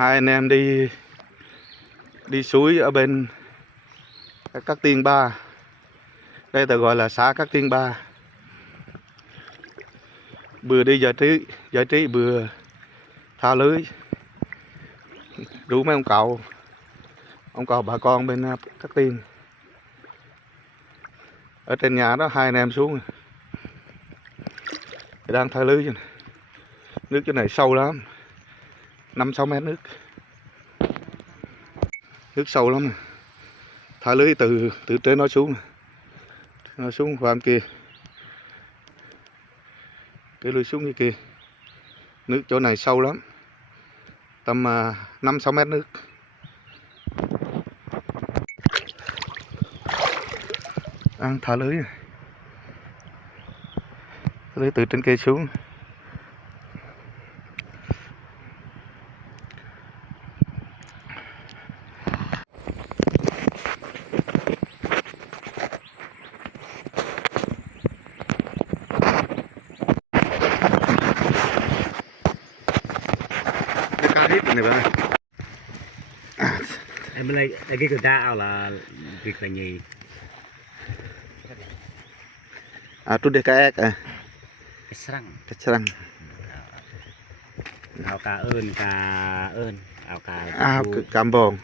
Hai anh em đi suối ở bên Cát Tiên Ba. Đây ta gọi là xã Cát Tiên Ba. Vừa đi giải trí vừa thả lưới, rủ mấy ông cậu bà con bên Cát Tiên. Ở trên nhà đó hai anh em xuống đang thả lưới. Nước chỗ này sâu lắm, 5-6 mét nước sâu lắm. Thả lưới từ trên nó xuống qua bên kia, cái lưới xuống như kia. Nước chỗ này sâu lắm, tầm 5-6 mét nước. Đang thả lưới từ trên cây xuống. Cá hết này bạn. Em bên đây cái người ta ao là việc là gì? Tôi để cá ếch Cái srăng. Ao cá ơn, ao cá cam bồn.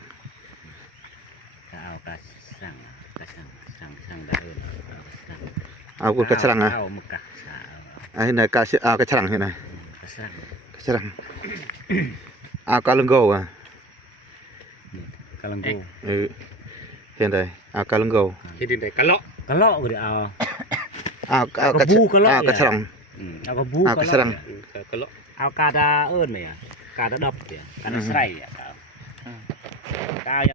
Ao cá srăng đã ơn. Ao của cá srăng à? Ao mực cá. Đây này cá srăng thế này. Cá srăng. Ao cá lưng gồ à? Cá lưng gồ. Ừ. Hiện đây ao cá lưng gồ. Hiện đây cá lọ của ao. Cá srăng. Ao cá srăng. Ao cá đã ơn này à? Cá đã đập kìa. Cá đã sray à? Cá